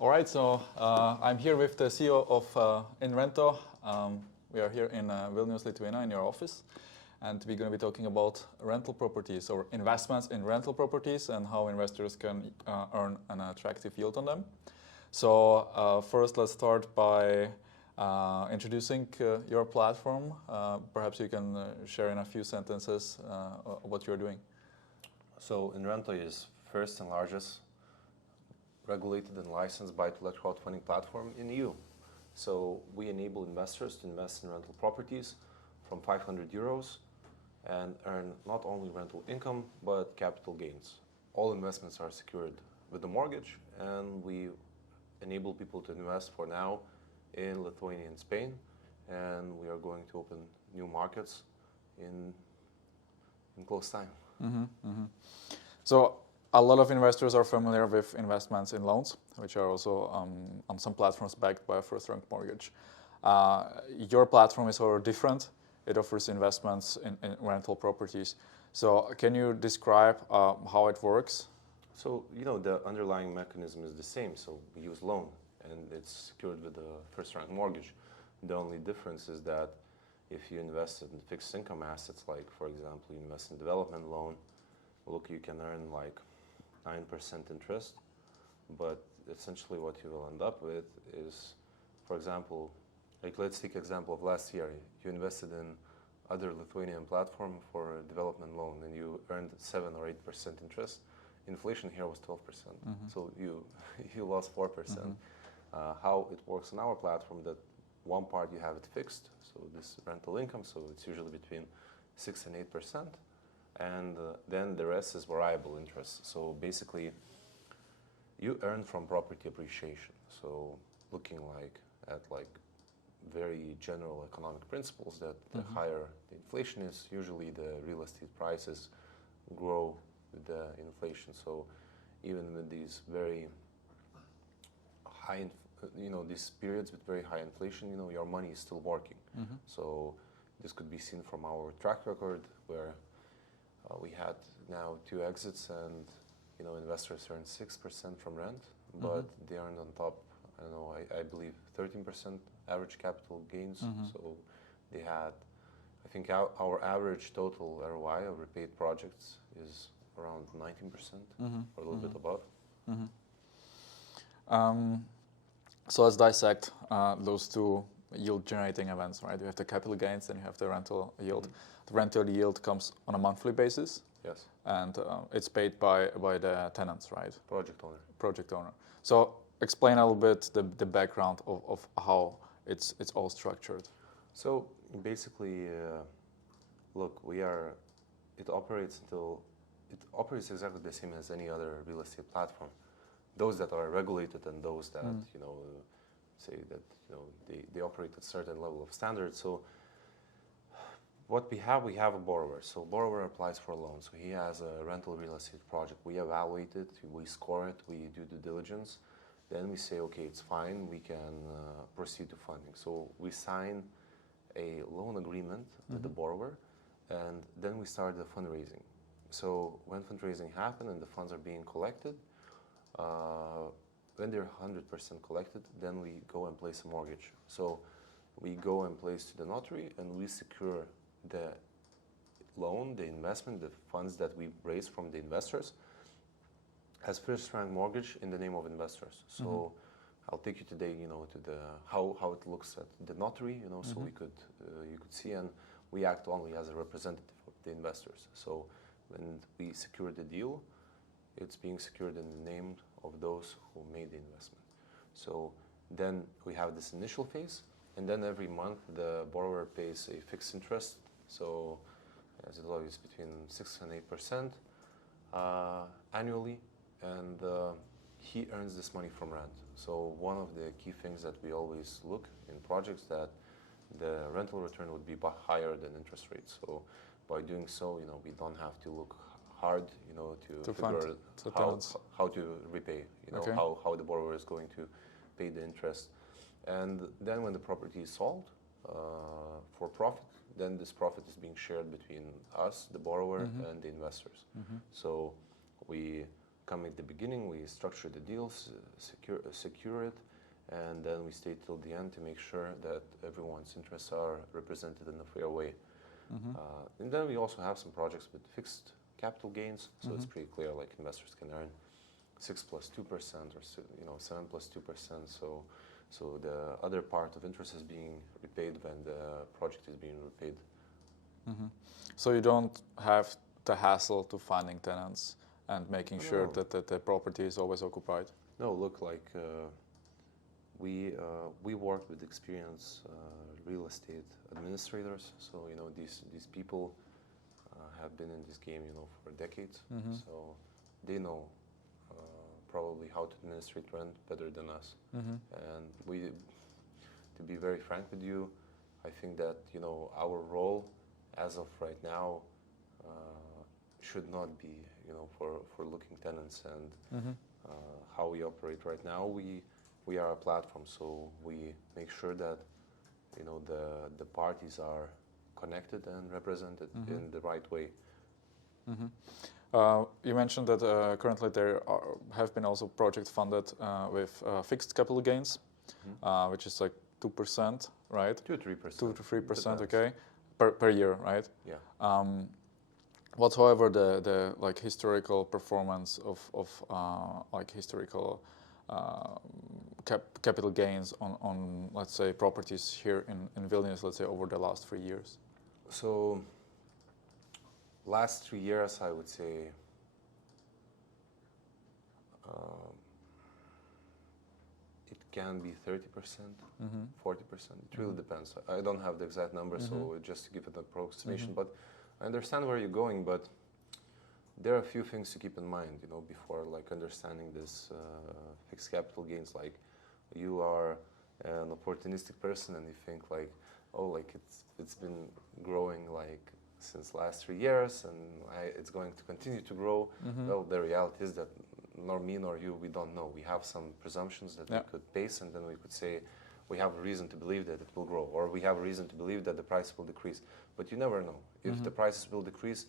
All right, so I'm here with the CEO of InRento. We are here in Vilnius, Lithuania, in your office, and we're going to be talking about rental properties or investments in rental properties and how investors can earn an attractive yield on them. So first, let's start by introducing your platform. Perhaps you can share in a few sentences what you're doing. So InRento is first and largest regulated and licensed buy-to-let crowdfunding platform in EU. So we enable investors to invest in rental properties from 500 euros and earn not only rental income, but capital gains. All investments are secured with a mortgage, and we enable people to invest for now in Lithuania and Spain, and we are going to open new markets in close time. So a lot of investors are familiar with investments in loans, which are also on some platforms backed by a first-rank mortgage. Your platform is sort of different. It offers investments in rental properties. So can you describe how it works? So, the underlying mechanism is the same. So we use loan, and it's secured with a first-rank mortgage. The only difference is that if you invest in fixed income assets, like, for example, you invest in development loan, look, you can earn like 9% interest, but essentially what you will end up with is, for example, like let's take example of last year. You invested in other Lithuanian platform for a development loan and you earned 7 or 8% interest. Inflation here was 12%, so you lost 4%. How it works on our platform, that one part you have it fixed, so this rental income, so it's usually between 6 and 8%. And then the rest is variable interest. So basically, you earn from property appreciation. So looking at very general economic principles, that the higher the inflation is, usually the real estate prices grow with the inflation. So even with these very high, these periods with very high inflation, your money is still working. So this could be seen from our track record, where we had now 2 exits, and investors earned 6% from rent, but they earned on top, I believe 13% average capital gains. So they had, I think our average total ROI of repaid projects is around 19%, or a little bit above. So let's dissect those two yield-generating events, right? You have the capital gains, and you have the rental yield. The rental yield comes on a monthly basis. Yes. And it's paid by the tenants, right? Project owner. So explain a little bit the background of how it's all structured. So basically, look, it operates exactly the same as any other real estate platform. Those that are regulated and those that say that they operate at a certain level of standards. So what we have a borrower. So borrower applies for a loan. So he has a rental real estate project. We evaluate it, we score it, we do due diligence. Then we say, okay, it's fine, we can proceed to funding. So we sign a loan agreement with the borrower, and then we start the fundraising. So when fundraising happens and the funds are being collected, when they're 100% collected, then we go and place a mortgage. So we go and place to the notary, and we secure the loan, the investment, the funds that we raise from the investors as first-rank mortgage in the name of investors. So I'll take you today, to the how it looks at the notary, so you could see, and we act only as a representative of the investors. So when we secure the deal, it's being secured in the name of those who made the investment. So then we have this initial phase, and then every month the borrower pays a fixed interest. So as it always between 6 and 8% annually, and he earns this money from rent. So one of the key things that we always look in projects, that the rental return would be higher than interest rates. So by doing so, we don't have to look hard, to figure how to repay, how the borrower is going to pay the interest. And then when the property is sold for profit, then this profit is being shared between us, the borrower, and the investors. So we come at the beginning, we structure the deals, secure it, and then we stay till the end to make sure that everyone's interests are represented in a fair way. And then we also have some projects with fixed capital gains, so it's pretty clear, like investors can earn 6 plus 2% or 7 plus 2%. So the other part of interest is being repaid when the project is being repaid. So you don't have the hassle to finding tenants and making sure that the property is always occupied? No, look, like we work with experienced real estate administrators. So these people have been in this game for decades. So they know probably how to administrate rent better than us. And to be very frank with you, I think that our role as of right now should not be for looking tenants and how we operate right now. We are a platform, so we make sure that the parties are connected and represented in the right way. You mentioned that currently there have been also projects funded with fixed capital gains, which is like 2%, right? 2 to 3%. 2 to 3%, okay, per year, right? Yeah. What's, however, the like historical performance of like historical capital gains on let's say properties here in Vilnius, let's say over the last 3 years? So last 3 years, I would say it can be 30%, 40%. It really depends. I don't have the exact number, so just to give it an approximation. But I understand where you're going, but there are a few things to keep in mind, before like understanding this fixed capital gains. Like you are an opportunistic person and you think like, oh, like it's been growing like since last 3 years and it's going to continue to grow. Well, the reality is that nor me nor you, we don't know. We have some presumptions that we could base, and then we could say we have a reason to believe that it will grow, or we have a reason to believe that the price will decrease. But you never know. If the prices will decrease,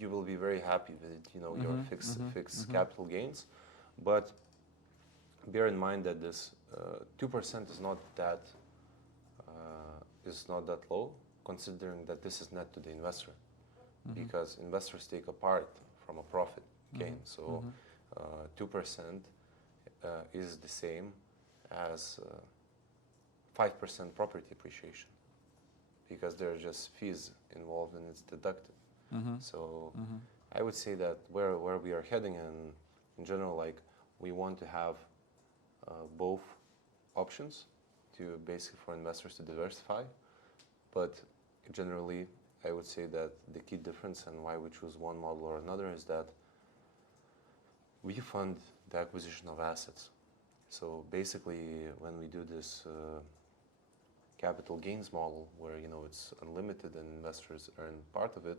you will be very happy with your fixed capital gains. But bear in mind that this 2% is not that low, considering that this is net to the investor, because investors take a part from a profit gain. So 2% is the same as 5% property appreciation, because there are just fees involved and it's deducted. So I would say that where we are heading, and in general, like we want to have both options to basically for investors to diversify. But generally, I would say that the key difference and why we choose one model or another is that we fund the acquisition of assets. So basically, when we do this capital gains model, where it's unlimited and investors earn part of it,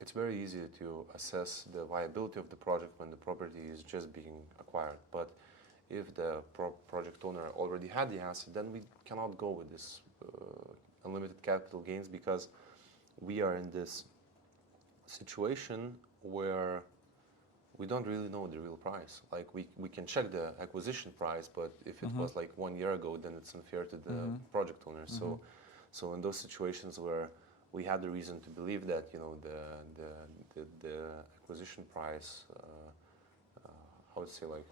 it's very easy to assess the viability of the project when the property is just being acquired. But if the project owner already had the asset, then we cannot go with this unlimited capital gains, because we are in this situation where we don't really know the real price. Like we can check the acquisition price, but if it was like 1 year ago, then it's unfair to the project owner. So in those situations where we had the reason to believe that the acquisition price, I would say like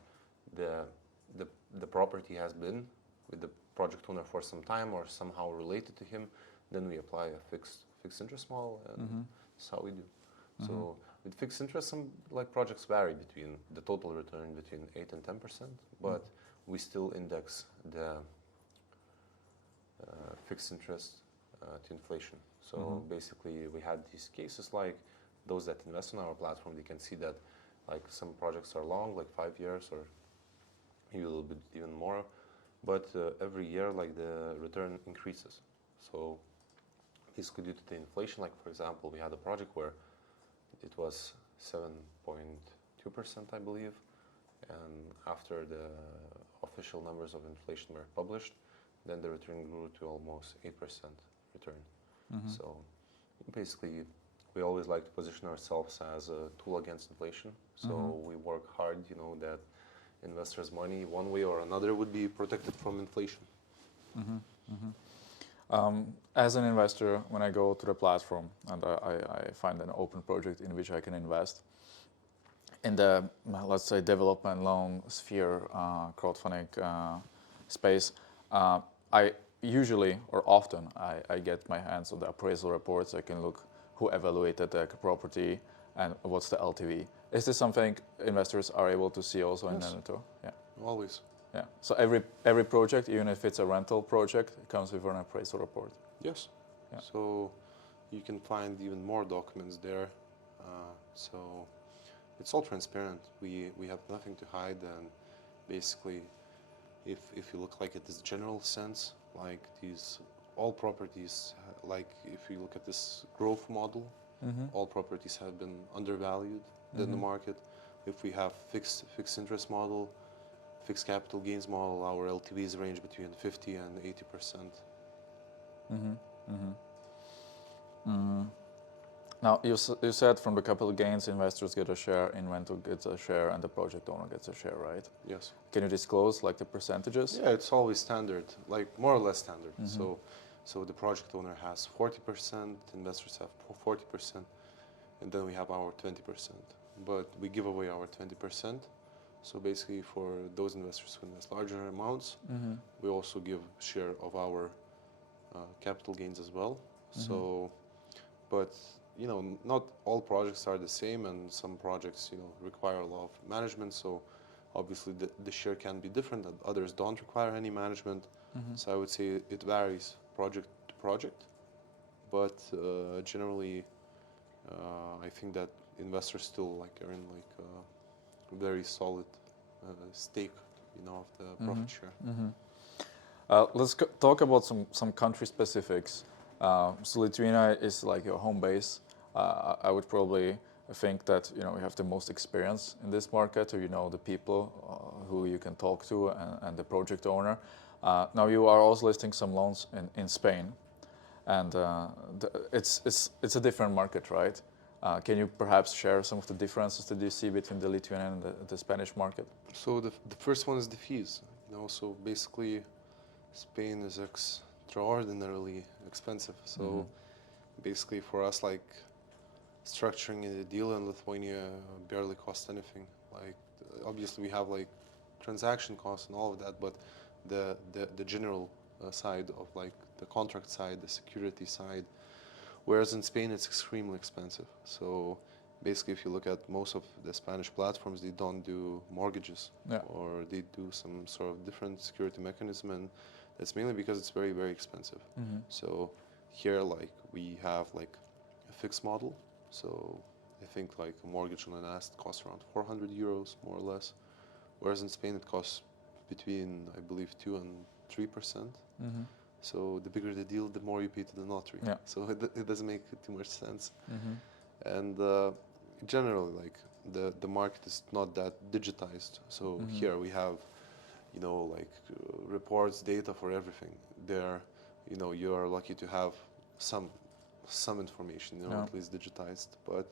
the property has been with the project owner for some time or somehow related to him, then we apply a fixed interest model, and that's how we do. So with fixed interest, some like projects vary between the total return between 8 and 10%, but we still index the fixed interest to inflation. So basically, we had these cases like those that invest on our platform. They can see that like some projects are long, like 5 years or a little bit even more, but every year like the return increases. So this could be due to the inflation. Like for example, we had a project where it was 7.2%, I believe, and after the official numbers of inflation were published, then the return grew to almost 8% return. So basically, we always like to position ourselves as a tool against inflation. So we work hard, that investors' money, one way or another, would be protected from inflation. As an investor, when I go to the platform and I find an open project in which I can invest, in the, let's say, development loan sphere, crowdfunding space, I usually or often I get my hands on the appraisal reports. I can look who evaluated the property and what's the LTV. Is this something investors are able to see also in InRento? Yeah. Always. Yeah. So every project, even if it's a rental project, it comes with an appraisal report. Yes. Yeah. So you can find even more documents there. So it's all transparent. We have nothing to hide, and basically, if you look like at this general sense, like these all properties, like if you look at this growth model, all properties have been undervalued in the market. If we have fixed interest model, fixed capital gains model, our LTVs range between 50 and 80%. Now, you said from the capital gains, investors get a share, InRento gets a share, and the project owner gets a share, right? Yes. Can you disclose like the percentages? Yeah, it's always standard, like more or less standard. So the project owner has 40%, investors have 40%, and then we have our 20%. But we give away our 20%. So basically, for those investors who invest larger amounts, we also give share of our capital gains as well. So, but not all projects are the same, and some projects require a lot of management. So obviously the share can be different, and others don't require any management. So I would say it varies project to project, but generally I think that investors still earn a very solid stake of the profit share. Let's talk about some country specifics. So Lithuania is like your home base. I would probably think that you have the most experience in this market, or the people who you can talk to, and the project owner. Now you are also listing some loans in Spain, and it's a different market, right? Can you perhaps share some of the differences that you see between the Lithuanian and the Spanish market? So the first one is the fees. So basically, Spain is extraordinarily expensive. So basically, for us, structuring a deal in Lithuania barely costs anything. Obviously, we have transaction costs and all of that, but the general side of the contract side, the security side. Whereas in Spain, it's extremely expensive. So basically, if you look at most of the Spanish platforms, they don't do mortgages, or they do some sort of different security mechanism, and that's mainly because it's very, very expensive. So here, we have a fixed model. So I think a mortgage on an asset costs around 400 euros, more or less. Whereas in Spain, it costs between, I believe, 2 and 3%. So the bigger the deal, the more you pay to the notary. So it doesn't make too much sense. And generally, the market is not that digitized. So here we have, reports, data for everything. There, you are lucky to have some information, at least digitized. But,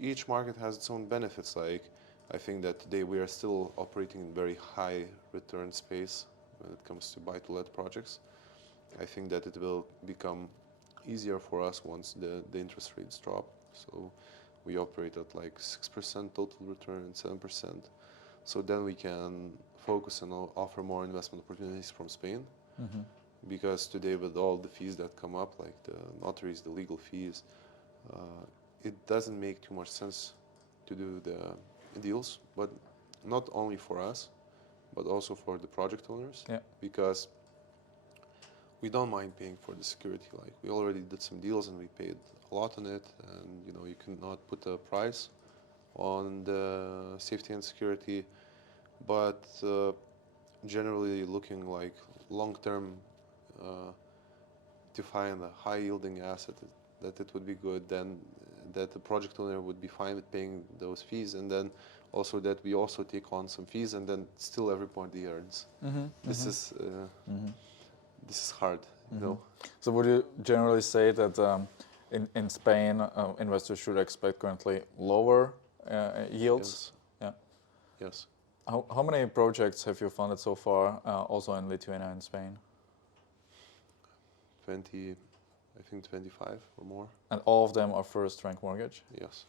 each market has its own benefits. I think that today we are still operating in very high return space when it comes to buy-to-let projects. I think that it will become easier for us once the interest rates drop. So we operate at 6% total return and 7%. So then we can focus and offer more investment opportunities from Spain. Because today, with all the fees that come up, the notaries, the legal fees, it doesn't make too much sense to do the deals, but not only for us, but also for the project owners, because we don't mind paying for the security. We already did some deals and we paid a lot on it, and you cannot put a price on the safety and security, but generally looking long-term to find a high-yielding asset that it would be good, then that the project owner would be fine with paying those fees, and then also that we also take on some fees, and then still everybody earns. This is hard, So would you generally say that in Spain, investors should expect currently lower yields. Yes. Yes. How many projects have you funded so far, also in Lithuania and Spain? 20, I think 25 or more. And all of them are first rank mortgage? Yes.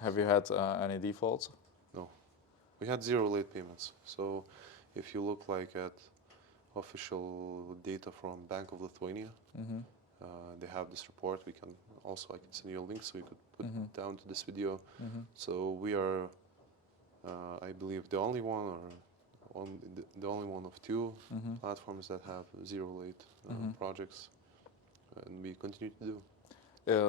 Have you had any defaults? No. We had 0 late payments. So if you look like at official data from Bank of Lithuania, they have this report. I can send you a link so you could put it down to this video. So we are, I believe, the only one the only one of 2 platforms that have 0 late projects, and we continue to do.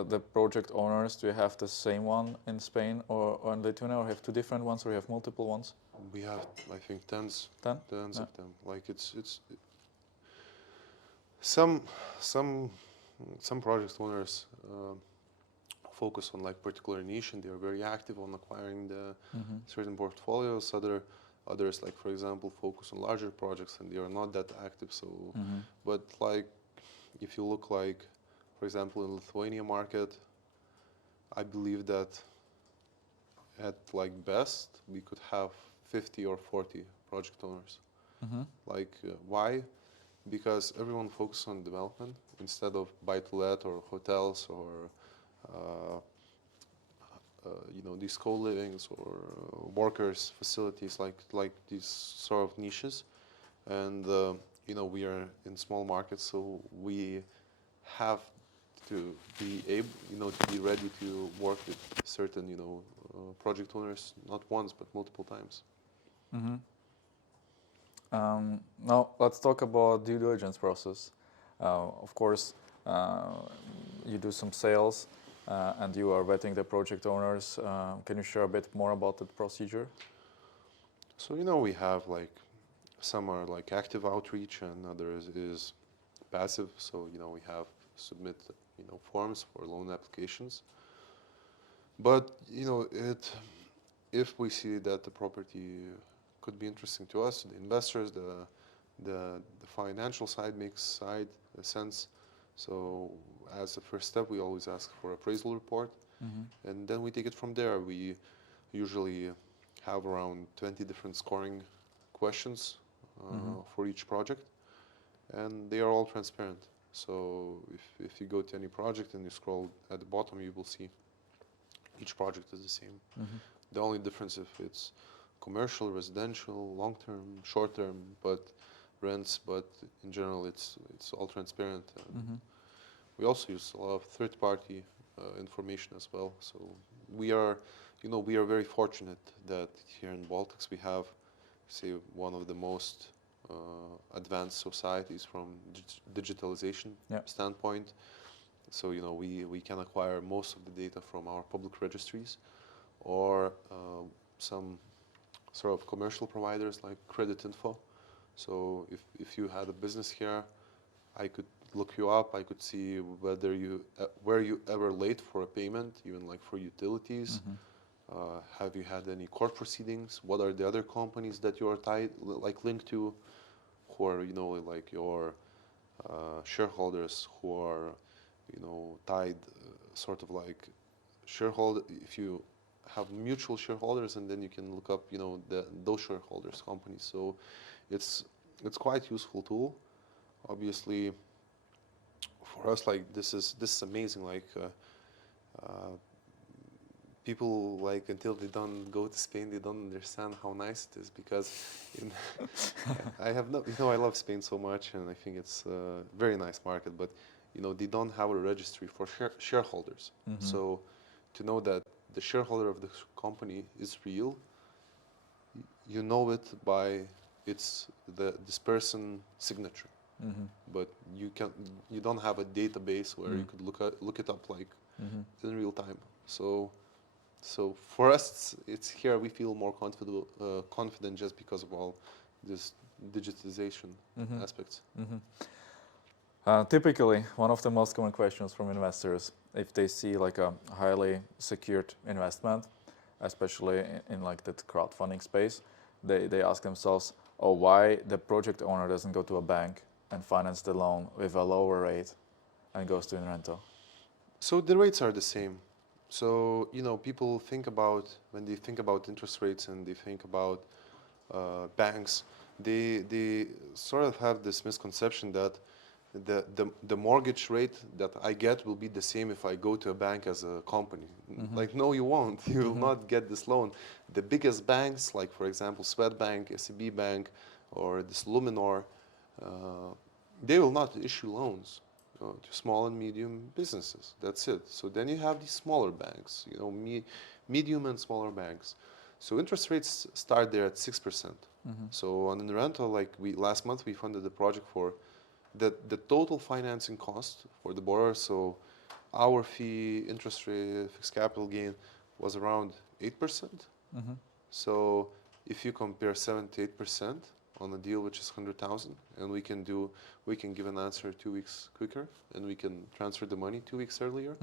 The project owners, do you have the same one in Spain or in Lithuania, or have 2 different ones, or you have multiple ones? We have, I think, tens Ten? of them. Like some project owners focus on like particular niche, and they are very active on acquiring the certain portfolios. Others, like for example, focus on larger projects, and they are not that active. So, but like if you look like, for example, in Lithuania market, I believe that at like best we could have 50 or 40 project owners. Like why? Because everyone focuses on development instead of buy-to-let or hotels or these co-livings or workers facilities, like these sort of niches. And we are in small markets, so we have to be able, to be ready to work with certain, project owners, not once but multiple times. Now let's talk about due diligence process. Of course, you do some sales and you are vetting the project owners. Can you share a bit more about that procedure? So we have like some are like active outreach and others is passive. So we have submit forms for loan applications. But if we see that the property could be interesting to us, the investors, the financial side makes sense. So as a first step, we always ask for appraisal report, and then we take it from there. We usually have around 20 different scoring questions for each project, and they are all transparent. So if you go to any project and you scroll at the bottom, you will see each project is the same. The only difference if it's commercial, residential, long-term, short-term, but rents, but in general it's all transparent. We also use a lot of third-party information as well. So we are very fortunate that here in Baltics we have, say, one of the most advanced societies from digitalization standpoint. So we can acquire most of the data from our public registries or some sort of commercial providers like Credit Info. So if you had a business here, I could look you up. I could see whether were you ever late for a payment, even like for utilities. Have you had any court proceedings? What are the other companies that you are linked to, who are like your shareholders, who are tied sort of like shareholder. If you have mutual shareholders, and then you can look up those shareholders companies. So it's quite useful tool. Obviously for us, like this is amazing. Like people, like, until they don't go to Spain, they don't understand how nice it is, because I love Spain so much, and I think it's a very nice market, but they don't have a registry for shareholders. So to know that the shareholder of the company is real, you know it by this person's signature. But you don't have a database where you could look it up like in real time. So for us, it's here we feel more confident just because of all this digitization aspects. Typically, one of the most common questions from investors, if they see like a highly secured investment, especially in like that crowdfunding space, they ask themselves, oh, why the project owner doesn't go to a bank and finance the loan with a lower rate and goes to InRento? So the rates are the same. So people think about when they think about interest rates and they think about banks, they sort of have this misconception that the mortgage rate that I get will be the same if I go to a bank as a company. Like, no, you won't. You will not get this loan. The biggest banks, like for example Swedbank, SEB Bank, or this Luminor, they will not issue loans to small and medium businesses. That's it. So then you have these smaller banks, medium and smaller banks. So interest rates start there at 6%. So on InRento, like last month we funded a project for the total financing cost for the borrower. So our fee, interest rate, fixed capital gain was around 8%. So if you compare 7 to 8% on a deal which is 100,000, and we can give an answer 2 weeks quicker, and we can transfer the money 2 weeks earlier.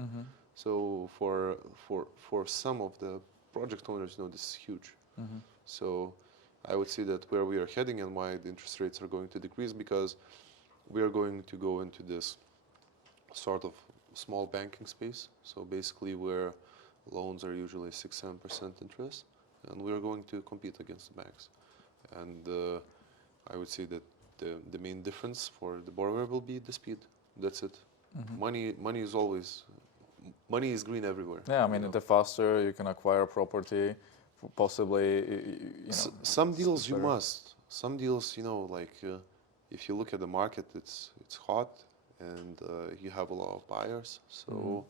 So for some of the project owners, this is huge. So I would say that where we are heading and why the interest rates are going to decrease, because we are going to go into this sort of small banking space. So basically where loans are usually 6-7% interest, and we are going to compete against the banks. And I would say that the main difference for the borrower will be the speed. That's it. Money is green everywhere. Yeah, I mean, the faster you can acquire property, possibly, some deals you must. Some deals, like if you look at the market, it's hot, and you have a lot of buyers. So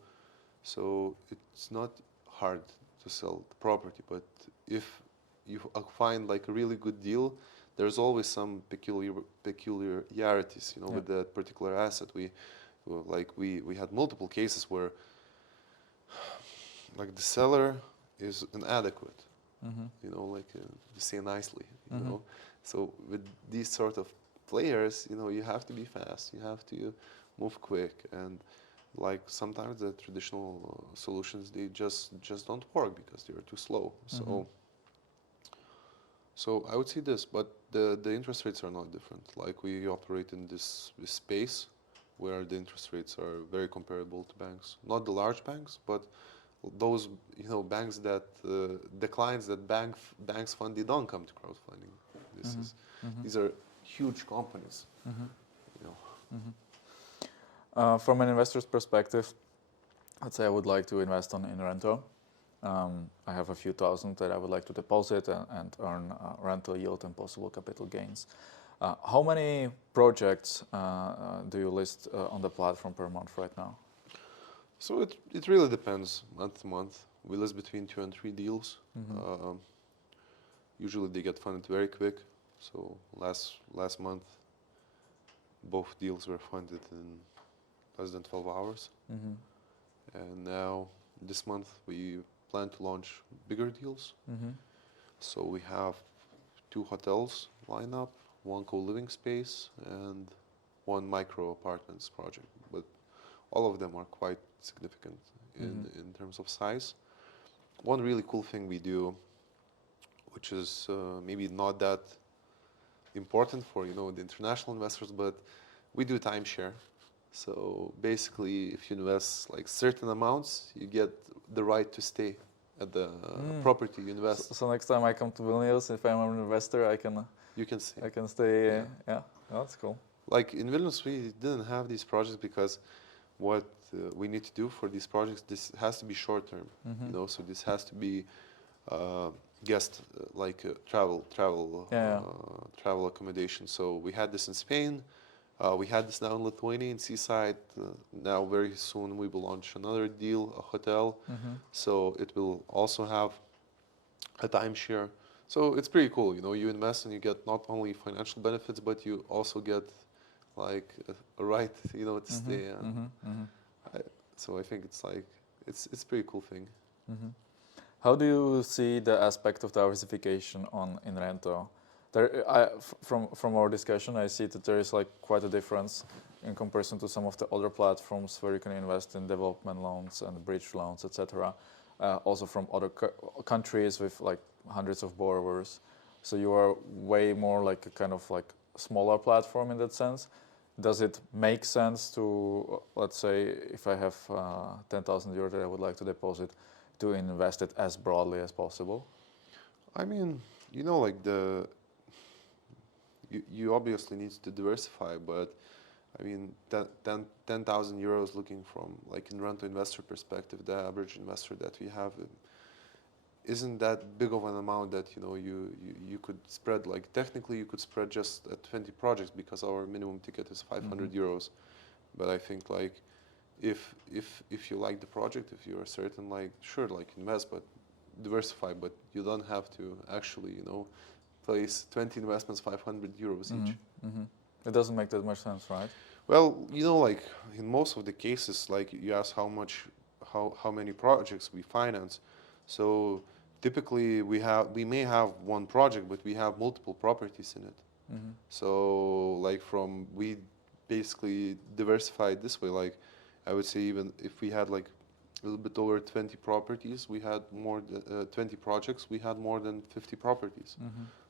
it's not hard to sell the property. But if you find like a really good deal, there's always some peculiarities, with that particular asset. We had multiple cases where like the seller is inadequate, to say nicely, So with these sort of players, you have to be fast, you have to move quick, and like sometimes the traditional solutions, they just don't work because they are too slow. So I would say this, but the interest rates are not different. Like we operate in this space where the interest rates are very comparable to banks. Not the large banks, but those banks that the clients that banks fund, they don't come to crowdfunding. These are huge companies. From an investor's perspective, let's say I would like to invest on InRento. I have a few thousand that I would like to deposit and earn rental yield and possible capital gains. How many projects do you list on the platform per month right now? So it really depends month to month. We list between 2 and 3 deals. Usually they get funded very quick. So last month, both deals were funded in less than 12 hours. And now this month we plan to launch bigger deals. So we have 2 hotels lined up, 1 co-living space, and 1 micro apartments project. But all of them are quite significant in terms of size. One really cool thing we do, which is maybe not that important for the international investors, but we do timeshare. So basically, if you invest like certain amounts, you get the right to stay at the property you invest. So next time I come to Vilnius, if I'm an investor, You can stay. I can stay. Yeah, that's cool. Like in Vilnius, we didn't have these projects because what we need to do for these projects, this has to be short term. So this has to be guest travel accommodation. So we had this in Spain. We had this now in Lithuania, in Seaside. Now very soon we will launch another deal, a hotel. So it will also have a timeshare. So it's pretty cool. You invest and you get not only financial benefits, but you also get like a right, to stay. So I think it's like it's a pretty cool thing. How do you see the aspect of diversification on InRento? From our discussion, I see that there is like quite a difference in comparison to some of the other platforms where you can invest in development loans and bridge loans, etc. Also from other countries with like hundreds of borrowers. So you are way more like a kind of like smaller platform in that sense. does it make sense to, let's say, if I have 10,000 euro that I would like to deposit, to invest it as broadly as possible? I mean, you know, like you obviously need to diversify, but I mean, 10,000 euros looking from like InRento investor perspective, the average investor that we have isn't that big of an amount that, you know, you could spread, like technically you could spread just at 20 projects because our minimum ticket is 500 euros. But I think like if you like the project, if you're certain, like sure, like invest, but diversify, but you don't have to actually, you know, place 20 investments, 500 euros each. It doesn't make that much sense, right? Well, you know, like in most of the cases, like you ask how many projects we finance. So typically we may have one project, but we have multiple properties in it. So like we basically diversified this way. Like I would say even if we had like a little bit over 20 properties, we had more than 20 projects, we had more than 50 properties.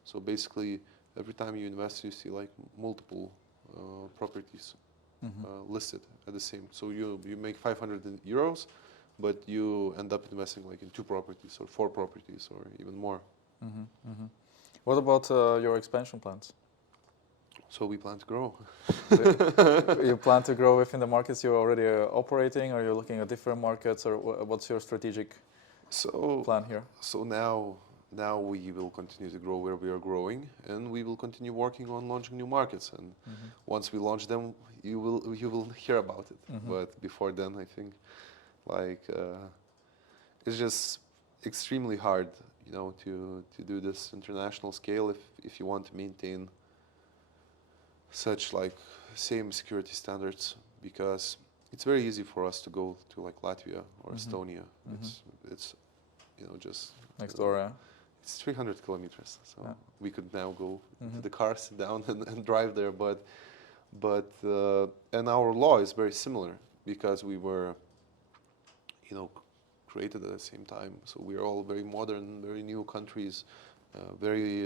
So basically every time you invest, you see like multiple properties listed at the same. So you make 500 euros, but you end up investing like in 2 properties or 4 properties or even more. What about your expansion plans? So we plan to grow. You plan to grow within the markets you're already operating, or you're looking at different markets, or what's your strategic plan here? So now we will continue to grow where we are growing, and we will continue working on launching new markets. And once we launch them, you will hear about it. But before then, I think like it's just extremely hard, you know, to do this international scale if you want to maintain such like same security standards, because it's very easy for us to go to like Latvia or Estonia. It's you know just next door, yeah. It's 300 kilometers, so we could now go to the car, sit down, and drive there. But and our law is very similar because we were, you know, created at the same time. So we are all very modern, very new countries, very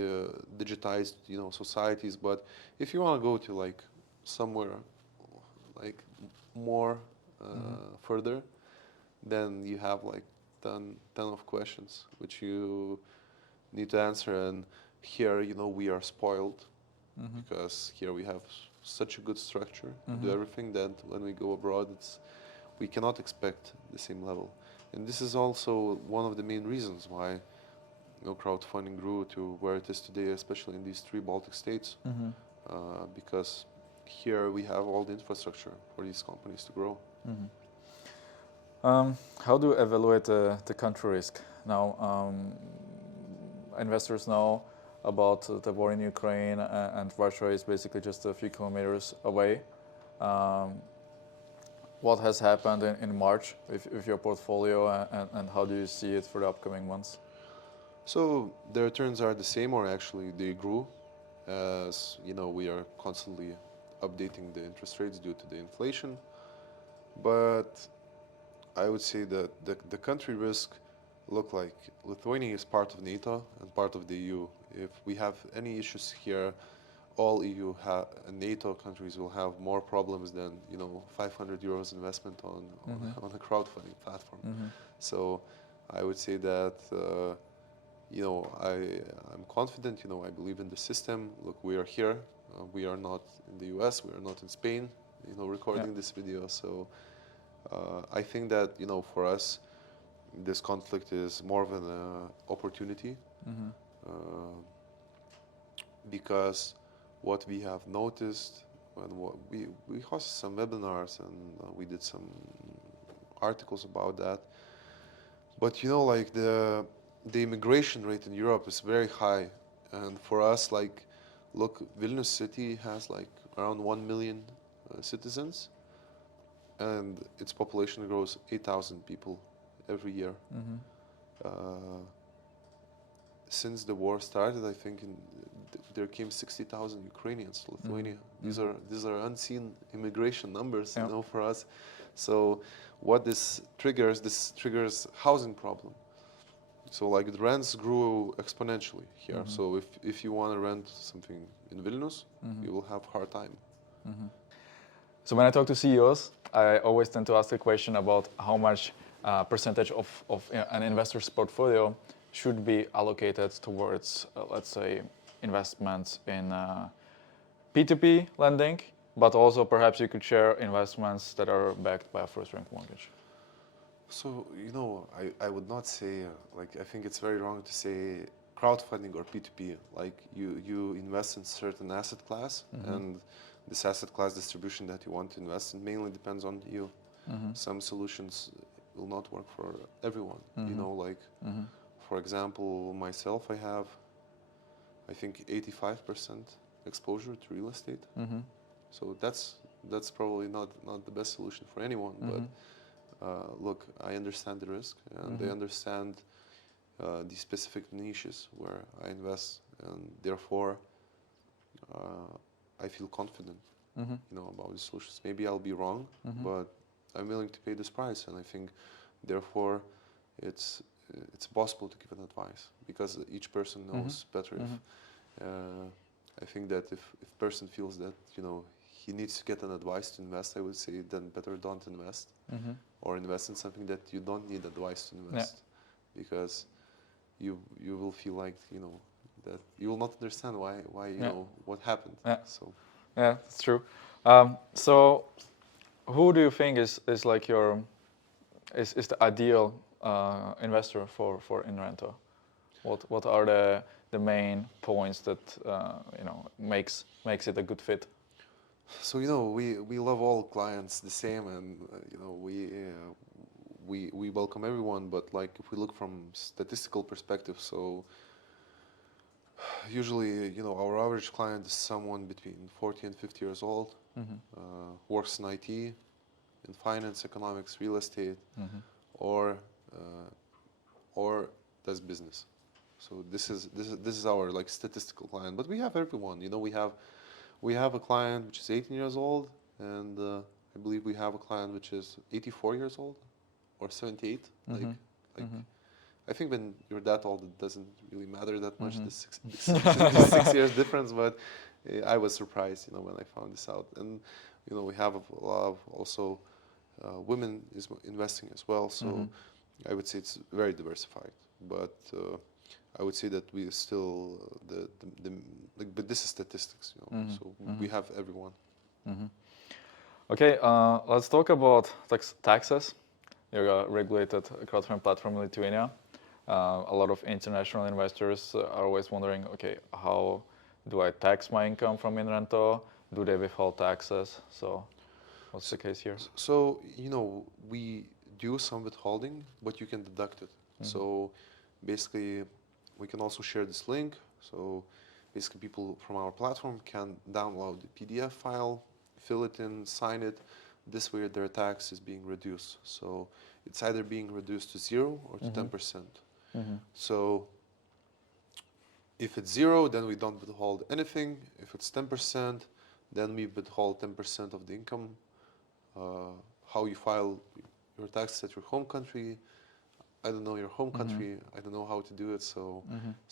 digitized, you know, societies. But if you want to go to like somewhere like more further, then you have like ton of questions which you need to answer. And here, you know, we are spoiled because here we have such a good structure to do everything that when we go abroad, we cannot expect the same level. And this is also one of the main reasons why, you know, crowdfunding grew to where it is today, especially in these 3 Baltic states, because here we have all the infrastructure for these companies to grow. How do you evaluate the country risk? Now, investors know about the war in Ukraine, and Russia is basically just a few kilometers away. What has happened in March with your portfolio, and how do you see it for the upcoming months? So the returns are the same, or actually they grew, as you know, we are constantly updating the interest rates due to the inflation. But I would say that the country risk look like Lithuania is part of NATO and part of the EU. If we have any issues here, all EU and NATO countries will have more problems than, you know, 500 euros investment on a crowdfunding platform. So I would say that you know, I'm confident. You know, I believe in the system. Look, we are here. We are not in the US. We are not in Spain, you know, recording this video. So I think that, you know, for us, this conflict is more of an opportunity, because what we have noticed, and what we hosted some webinars and we did some articles about that. But you know, like the immigration rate in Europe is very high, and for us, like, look, Vilnius city has like around 1 million citizens, and its population grows 8,000 people every year. Since the war started, I think there came 60,000 Ukrainians to Lithuania. These are unseen immigration numbers, you know, for us. So what this triggers housing problem. So like the rents grew exponentially here. So if you want to rent something in Vilnius, you will have hard time. So when I talk to CEOs, I always tend to ask a question about how much percentage of an investor's portfolio should be allocated towards, let's say, investments in P2P lending, but also perhaps you could share investments that are backed by a first-rank mortgage. So, I would not say, I think it's very wrong to say crowdfunding or P2P. Like, you invest in certain asset class, and this asset class distribution that you want to invest in mainly depends on you. Some solutions will not work for everyone. For example, myself, I have, I think, 85% exposure to real estate. So that's probably not the best solution for anyone. But look, I understand the risk, and I understand the specific niches where I invest, and therefore I feel confident, about the solutions. Maybe I'll be wrong, but I'm willing to pay this price, and I think, therefore, it's possible to give an advice because each person knows better. If I think that if person feels that he needs to get an advice to invest, I would say then better don't invest, or invest in something that you don't need advice to invest, because you will feel like that you will not understand why what happened. So yeah, that's true. So who do you think is like is the ideal investor for InRento? What are the main points that makes it a good fit? So we love all clients the same, and we welcome everyone. But if we look from statistical perspective, so usually our average client is someone between 40 and 50 years old, works in IT, in finance, economics, real estate, or does business. So this is our statistical client. But we have everyone. We have a client which is 18 years old, and I believe we have a client which is 84 years old or 78. I think when you're that old, it doesn't really matter that much, the 6 years difference. But I was surprised, when I found this out. And we have a lot of also women is investing as well. So I would say it's very diversified. But I would say that we still but this is statistics, So we have everyone. Okay, let's talk about taxes. You're a regulated crowdfunding platform in Lithuania. A lot of international investors are always wondering, okay, how do I tax my income from InRento? Do they withhold taxes? So what's the case here? So, we do some withholding, but you can deduct it. So basically, we can also share this link. So basically, people from our platform can download the PDF file, fill it in, sign it. This way, their tax is being reduced. So it's either being reduced to 0 or to 10%. So if it's 0, then we don't withhold anything. If it's 10%, then we withhold 10% of the income. How you file your taxes at your home country, I don't know your home country. I don't know how to do it. So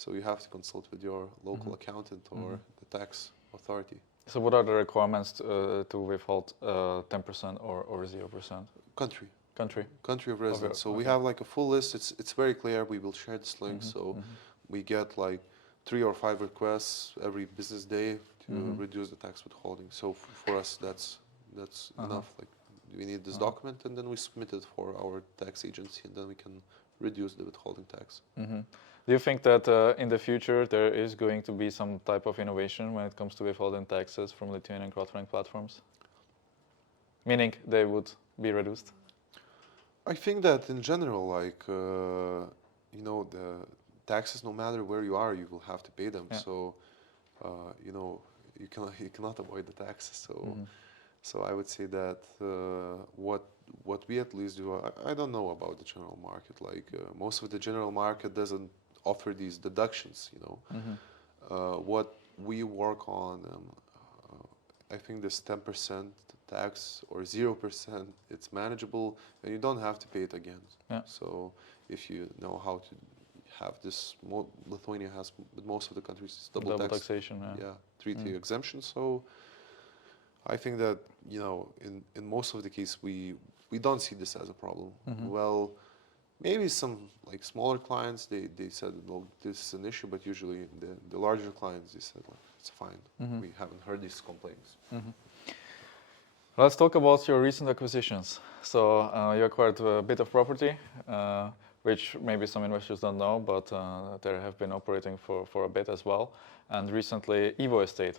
you have to consult with your local accountant or the tax authority. So what are the requirements to withhold 10% or 0%? Country of residence. So we have a full list. It's very clear. We will share this link. So we get 3 or 5 requests every business day to reduce the tax withholding. So for us, that's enough. We need this document, and then we submit it for our tax agency, and then we can reduce the withholding tax. Do you think that in the future there is going to be some type of innovation when it comes to withholding taxes from Lithuanian crowdfunding platforms? Meaning they would be reduced? I think that in general, the taxes, no matter where you are, you will have to pay them. Yeah. So, you cannot avoid the taxes. So, so I would say that what we at least do, I don't know about the general market. Most of the general market doesn't offer these deductions. What we work on, I think this 10% tax or 0%, it's manageable, and you don't have to pay it again. Yeah. So if you know how to have this, Lithuania has, but most of the countries, double taxation. Yeah, treaty exemption. So I think that, you know, in most of the case, we don't see this as a problem. Well, maybe some like smaller clients, they said, well, this is an issue, but usually the larger clients, they said, like, it's fine. We haven't heard these complaints. Let's talk about your recent acquisitions. So you acquired a bit of property, which maybe some investors don't know, but they have been operating for a bit as well, and recently EvoEstate.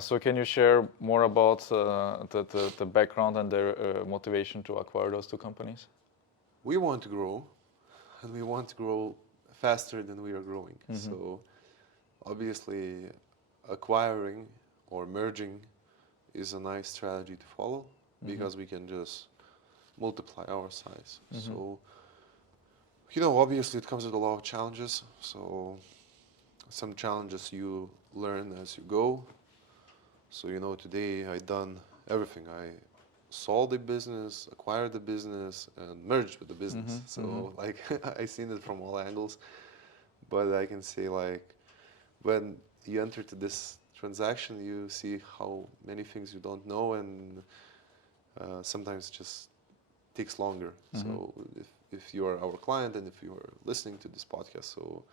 So can you share more about the background and their motivation to acquire those two companies? We want to grow, and we want to grow faster than we are growing. So obviously acquiring or merging is a nice strategy to follow because we can just multiply our size. So, you know, obviously it comes with a lot of challenges. So some challenges you learn as you go. So, you know, today I done everything. I sold the business, acquired the business, and merged with the business. So like I seen it from all angles. But I can say, like, when you enter to this transaction, you see how many things you don't know, and sometimes it just takes longer. So if you are our client and if you are listening to this podcast, so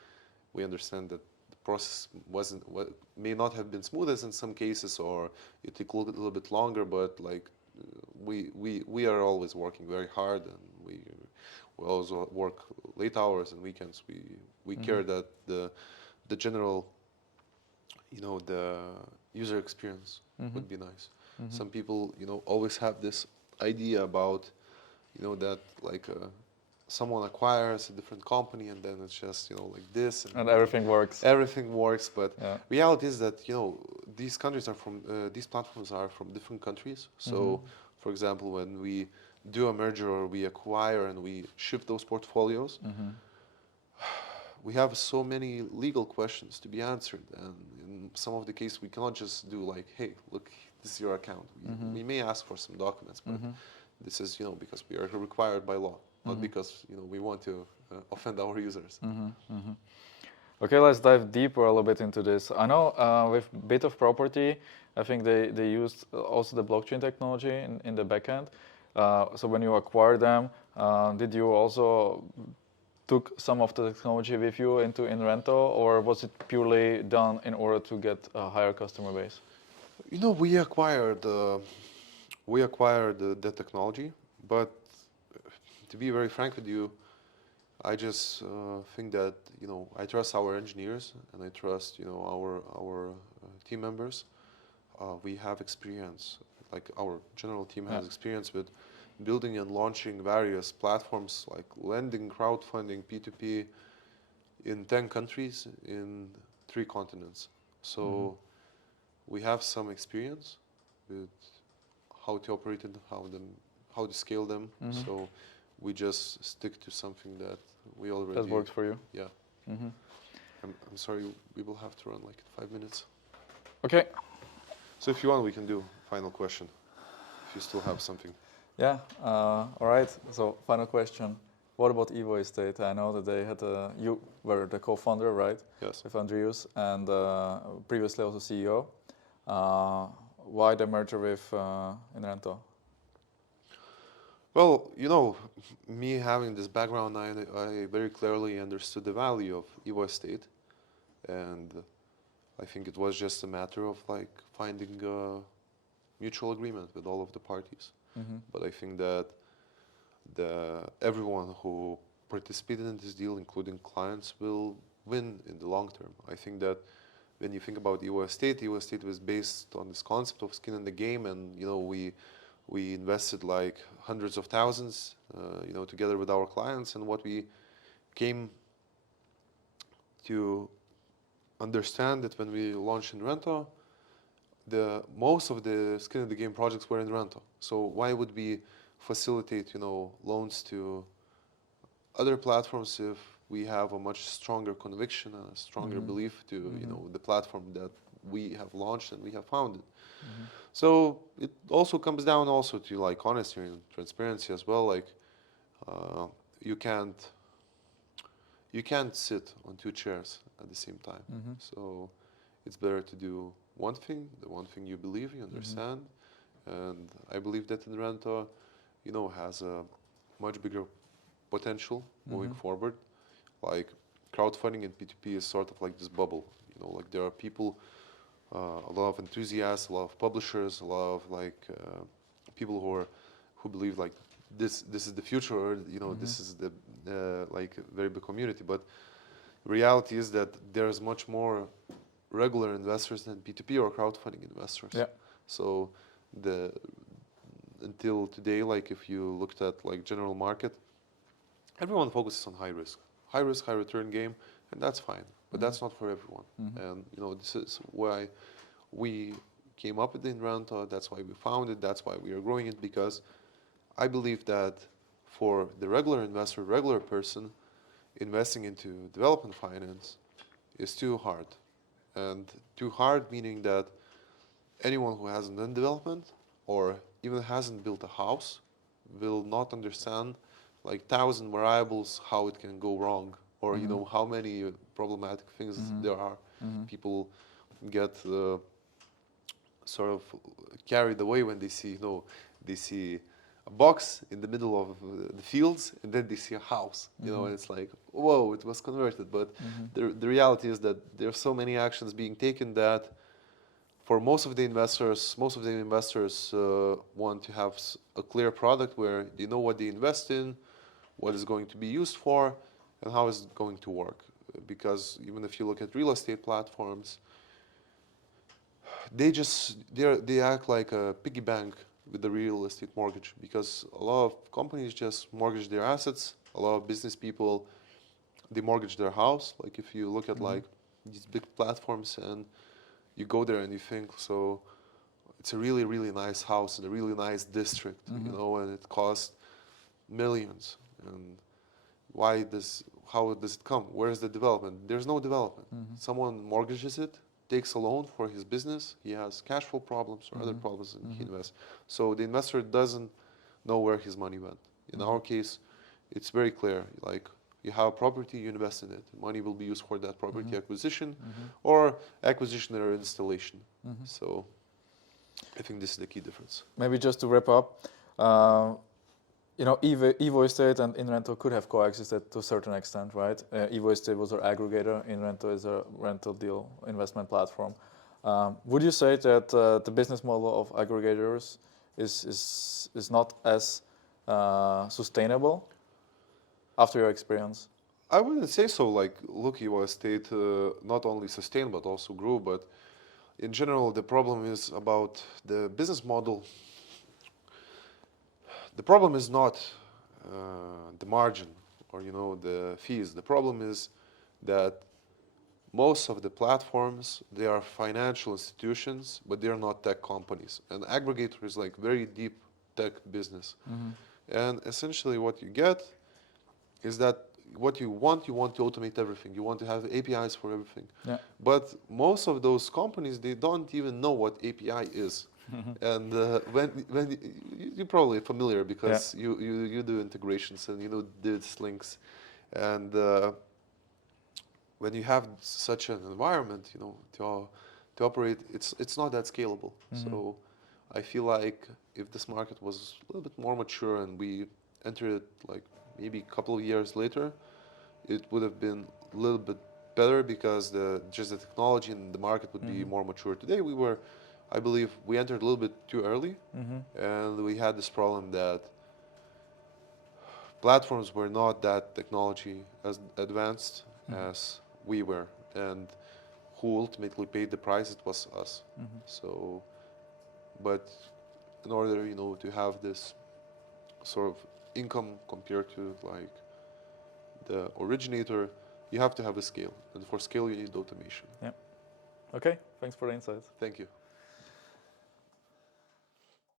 we understand that the process may not have been smooth as in some cases, or it took a little bit longer, but like we are always working very hard, and we also work late hours and weekends. We care that the general, you know, the user experience would be nice. Some people, you know, always have this idea about, you know, that like someone acquires a different company and then it's just, you know, like this and everything works. Everything works, but reality is that, you know, these countries are from these platforms are from different countries. So, for example, when we do a merger or we acquire and we shift those portfolios, we have so many legal questions to be answered, and in some of the cases we cannot just do like, hey, look, this is your account. We may ask for some documents, but this is, you know, because we are required by law, not because, you know, we want to offend our users. Okay, let's dive deeper a little bit into this. I know with Bit of Property, I think they used also the blockchain technology in the backend. So when you acquired them, did you also took some of the technology with you into InRento, or was it purely done in order to get a higher customer base? You know, we acquired the technology, but to be very frank with you, I just think that, you know, I trust our engineers and I trust, you know, our team members. We have experience, like our general team has experience with building and launching various platforms like lending, crowdfunding, P2P in 10 countries in 3 continents. So we have some experience with how to operate it, how to scale them. So we just stick to something that we already... That works for you? Yeah. I'm sorry, we will have to run like 5 minutes. Okay. So if you want, we can do final question, if you still have something. Yeah, all right. So final question. What about EvoEstate? I know that they had you were the co-founder, right? Yes. With Andreas, and previously also CEO. Why the merger with InRento? Well, you know, me having this background, I very clearly understood the value of EvoEstate, and I think it was just a matter of like finding a mutual agreement with all of the parties. But I think that everyone who participated in this deal, including clients, will win in the long term. I think that when you think about EvoEstate was based on this concept of skin in the game, and you know, we invested like hundreds of thousands, you know, together with our clients, and what we came to understand that when we launched InRento, most of the skin in the game projects were InRento. So why would we facilitate, you know, loans to other platforms if we have a much stronger conviction and a stronger belief to, you know, the platform that we have launched and we have founded. So it also comes down also to like honesty and transparency as well. Like you can't sit on 2 chairs at the same time. So it's better to do one thing, the one thing you believe, you understand. And I believe that InRento, has a much bigger potential moving forward. Like crowdfunding and P2P is sort of like this bubble. Like there are people, a lot of enthusiasts, a lot of publishers, a lot of people who believe like this is the future, or this is the like very big community. But reality is that there's much more regular investors than P2P or crowdfunding investors. Yeah. So until today, like if you looked at like general market, everyone focuses on high risk, high return game, and that's fine. But that's not for everyone. And this is why we came up with InRento. That's why we found it. That's why we are growing it, because I believe that for the regular investor, regular person, investing into development finance is too hard. And too hard meaning that anyone who hasn't done development or even hasn't built a house will not understand like 1,000 variables how it can go wrong, or how many problematic things there are. People get sort of carried away when they see a box in the middle of the fields, and then they see a house, and it's like, whoa, it was converted. But the reality is that there are so many actions being taken that for most of the investors want to have a clear product where they know what they invest in, what is going to be used for, and how it's going to work. Because even if you look at real estate platforms, they act like a piggy bank with the real estate mortgage, because a lot of companies just mortgage their assets. A lot of business people, they mortgage their house. Like if you look at like these big platforms and you go there and you think, so it's a really, really nice house in a really nice district, and it costs millions. And how does it come? Where is the development? There's no development. Someone mortgages it, takes a loan for his business, he has cash flow problems or other problems, and he invests. So the investor doesn't know where his money went. In our case, it's very clear. Like you have a property, you invest in it. Money will be used for that property acquisition or acquisition or installation. So I think this is the key difference. Maybe just to wrap up, EvoEstate and InRento could have coexisted to a certain extent, right? EvoEstate was our aggregator, InRento is a rental deal investment platform. Would you say that the business model of aggregators is not as sustainable after your experience? I wouldn't say so. Like, look, EvoEstate not only sustained but also grew. But in general, the problem is about the business model. The problem is not the margin or the fees. The problem is that most of the platforms, they are financial institutions, but they are not tech companies. And aggregator is like very deep tech business. And essentially what you get is that what you want to automate everything. You want to have APIs for everything. Yeah. But most of those companies, they don't even know what API is. And when you're probably familiar because you do integrations and these links, and when you have such an environment, to operate, it's not that scalable. So I feel like if this market was a little bit more mature and we entered it like maybe a couple of years later, it would have been a little bit better because just the technology and the market would be more mature. Today I believe we entered a little bit too early, and we had this problem that platforms were not that technology as advanced as we were, and who ultimately paid the price, it was us. So, but in order, to have this sort of income compared to like the originator, you have to have a scale, and for scale you need automation. Yeah. Okay, thanks for the insights. Thank you.